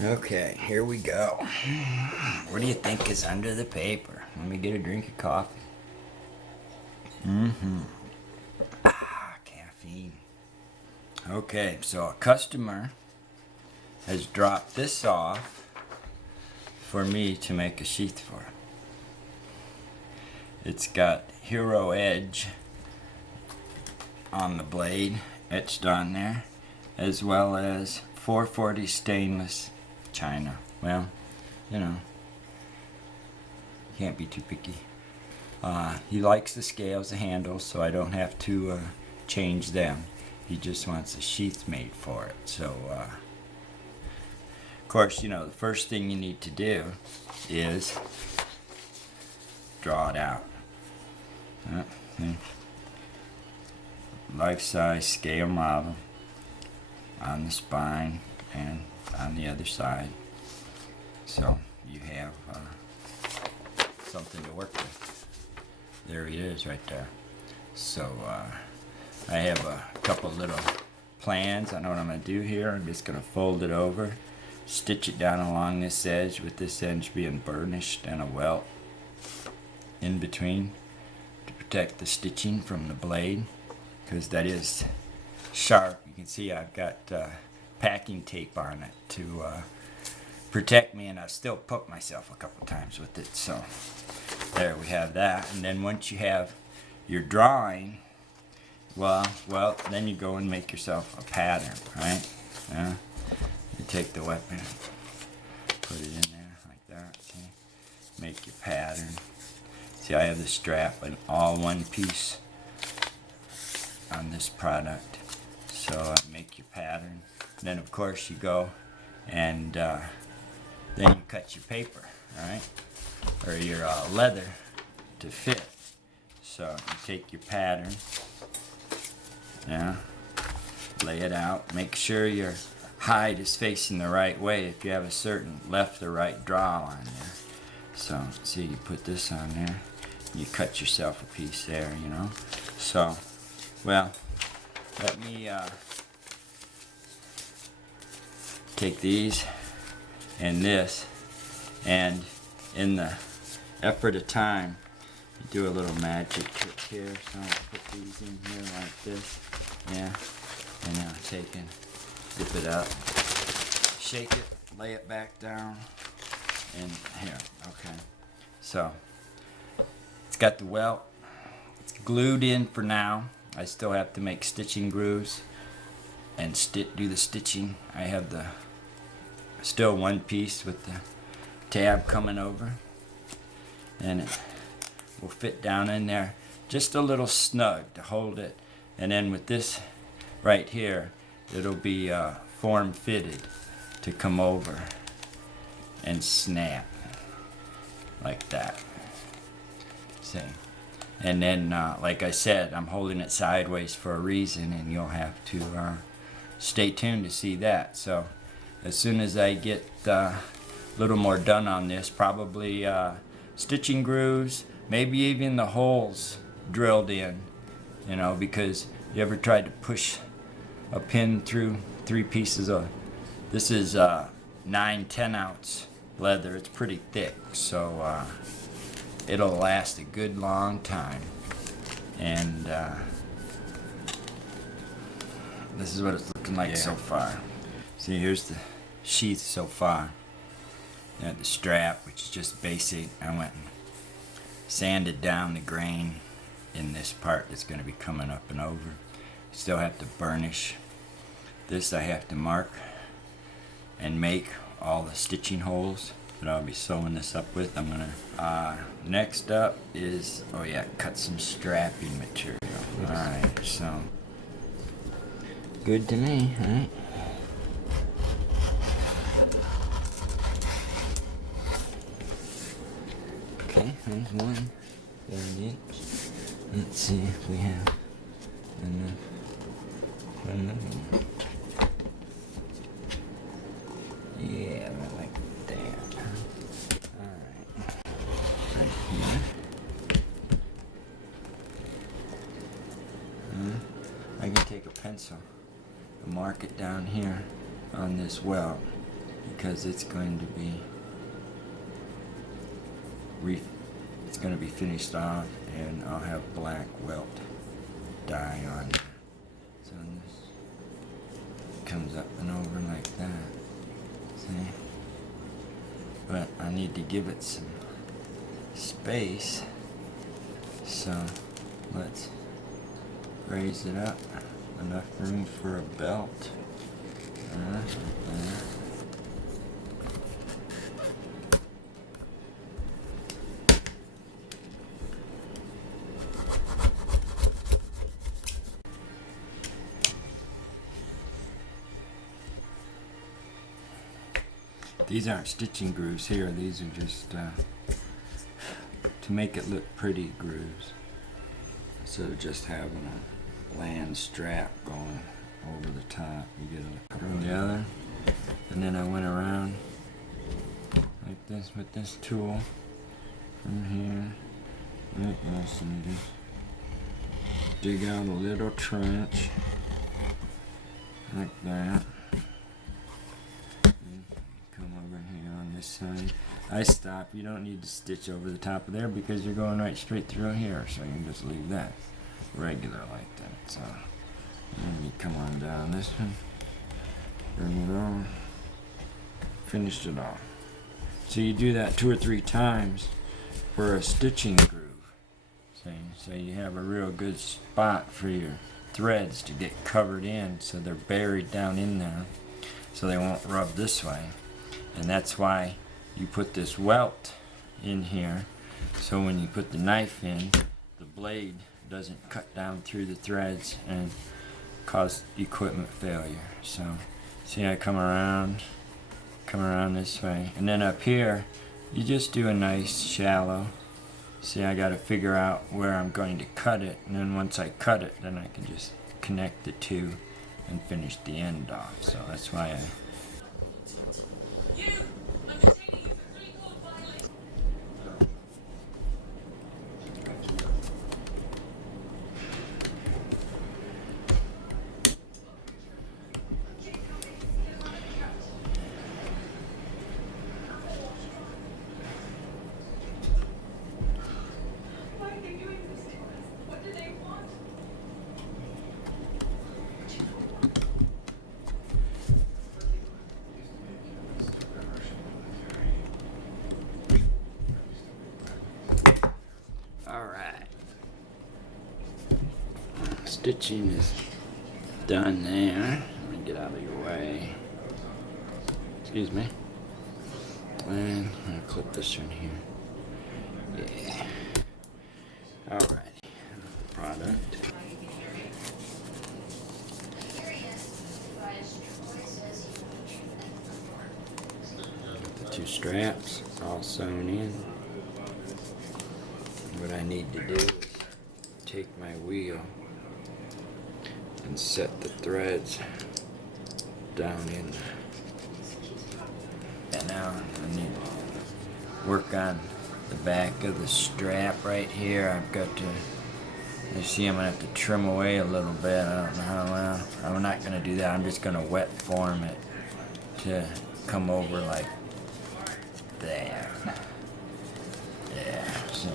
Okay, here we go. What do you think is under the paper? Let me get a drink of coffee. Caffeine. Okay, so a customer has dropped this off for me to make a sheath for. It's got Hero Edge on the blade etched on there, as well as 440 stainless china. Well, you know, can't be too picky. He likes the scales, the handles, so I don't have to change them. He just wants a sheath made for it. So, of course, you know, the first thing you need to do is draw it out. Life-size scale model on the spine and on the other side, so you have something to work with. There he is right there. So I have a couple little plans. I know what I'm going to do here. I'm just going to fold it over, stitch it down along this edge, with this edge being burnished and a welt in between to protect the stitching from the blade, because that is sharp. You can see I've got packing tape on it to protect me, and I've still poked myself a couple times with it. So there we have that. And then once you have your drawing, well, then you go and make yourself a pattern, right? Yeah. You take the weapon, put it in there like that. Okay. Make your pattern. See, I have the strap in all one piece on this product. So make your pattern. Then of course you go and then you cut your paper, alright, or your leather to fit. So you take your pattern, yeah, lay it out. Make sure your hide is facing the right way if you have a certain left or right draw on there. So see, you put this on there, you cut yourself a piece there, you know. So, well, let me take these and this, and in the effort of time, you do a little magic trick here. So I put these in here like this, yeah, and now take and dip it up, shake it, lay it back down, and here, okay. So it's got the welt, it's glued in for now. I still have to make stitching grooves and do the stitching. I have the still one piece with the tab coming over, and it will fit down in there just a little snug to hold it. And then with this right here, it'll be form fitted to come over and snap like that. See? And then, like I said, I'm holding it sideways for a reason, and you'll have to stay tuned to see that. So as soon as I get a little more done on this, probably stitching grooves, maybe even the holes drilled in, you know, because you ever tried to push a pin through 3 pieces of, this is 9-10 ounce leather. It's pretty thick, so it'll last a good long time. And this is what it's looking like so far. See, here's the sheath so far. You got the strap, which is just basic. I went and sanded down the grain in this part that's going to be coming up and over. Still have to burnish. This I have to mark and make all the stitching holes that I'll be sewing this up with. I'm gonna next up is, oh yeah, cut some strapping material. Alright, so good to me, right? Okay, there's one 1 inch. Let's see if we have enough for another one. Yeah, like that. Alright. Right here. I can take a pencil and mark it down here on this welt. because it's going to be finished off, and I'll have black welt dye on it. So this comes up and over like that. See? But I need to give it some space, so let's raise it up. Enough room for a belt. There. These aren't stitching grooves here, these are just to make it look pretty grooves. Instead of just having a bland strap going over the top, you get it from the other. And then I went around like this with this tool from here, like this, and just dig out a little trench like that. This side. I stop. You don't need to stitch over the top of there because you're going right straight through here, so you can just leave that regular like that. So then you come on down this one, bring it on, finish it off. So you do that 2 or 3 times for a stitching groove. See? So you have a real good spot for your threads to get covered in, so they're buried down in there, so they won't rub this way. And that's why you put this welt in here, so when you put the knife in, the blade doesn't cut down through the threads and cause equipment failure. So see, I come around this way, and then up here you just do a nice shallow. See, I got to figure out where I'm going to cut it, and then once I cut it, then I can just connect the two and finish the end off. So that's why I stitching is done there. Let me get out of your way. Excuse me. And I'm gonna clip this in here. Yeah. Alrighty. Product. Got the 2 straps all sewn in. What I need to do is take my wheel and set the threads down in there. And now I need to work on the back of the strap right here. I've got to, you see, I'm gonna have to trim away a little bit. I don't know how well. I'm not gonna do that. I'm just gonna wet form it to come over like that. Yeah, see?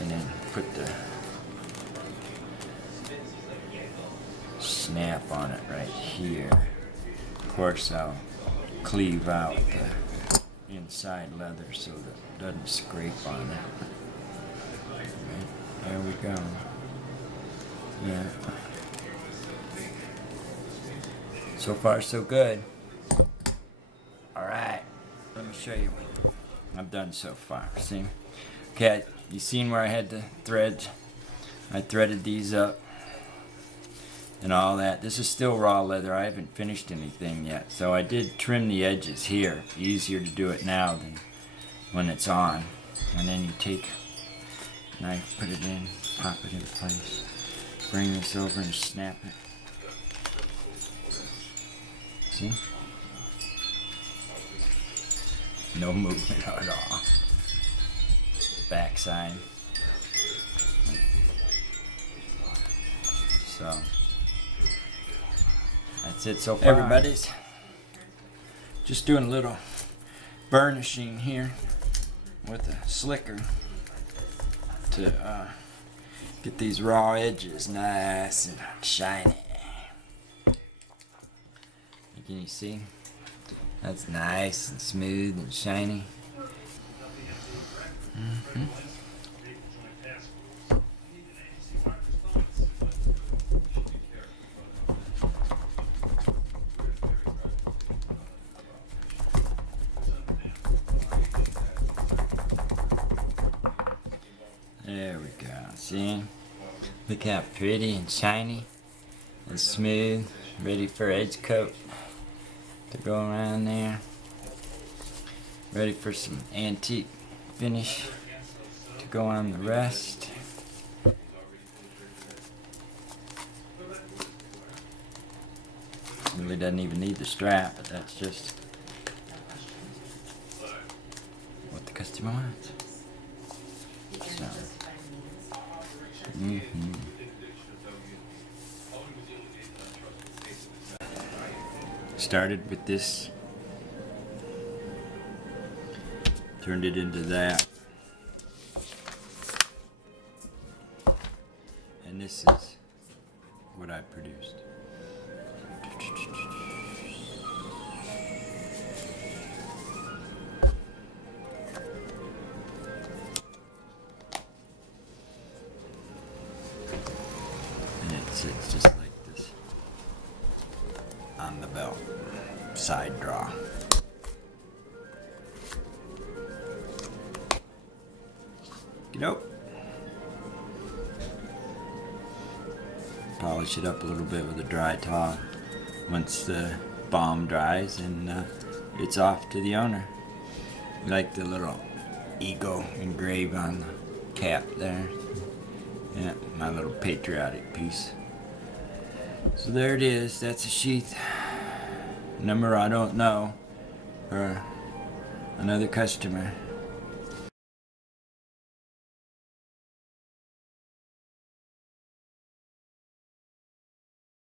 And then put the snap on it right here. Of course, I'll cleave out the inside leather so that it doesn't scrape on it. Right, there we go. Yeah. So far, so good. Alright, let me show you what I've done so far. See? Okay, you seen where I had the threads? I threaded these up and all that. This is still raw leather. I haven't finished anything yet. So I did trim the edges here. Easier to do it now than when it's on. And then you take a knife, put it in, pop it in place. Bring this over and snap it. See? No movement at all. Back side. So that's it so far. Everybody's Just doing a little burnishing here with a slicker to get these raw edges nice and shiny. Can you see? That's nice and smooth and shiny. There we go. See? Look how pretty and shiny and smooth. Ready for edge coat to go around there. Ready for some antique finish to go on the rest. Really doesn't even need the strap, but that's just what the customer wants. So, started with this, turned it into that, and this is what I produced. And it sits just like this on the belt. Side draw. Polish it up a little bit with a dry towel once the balm dries, and it's off to the owner. I like the little eagle engraved on the cap there. Yeah, my little patriotic piece. So there it is. That's a sheath. Number I don't know, for another customer.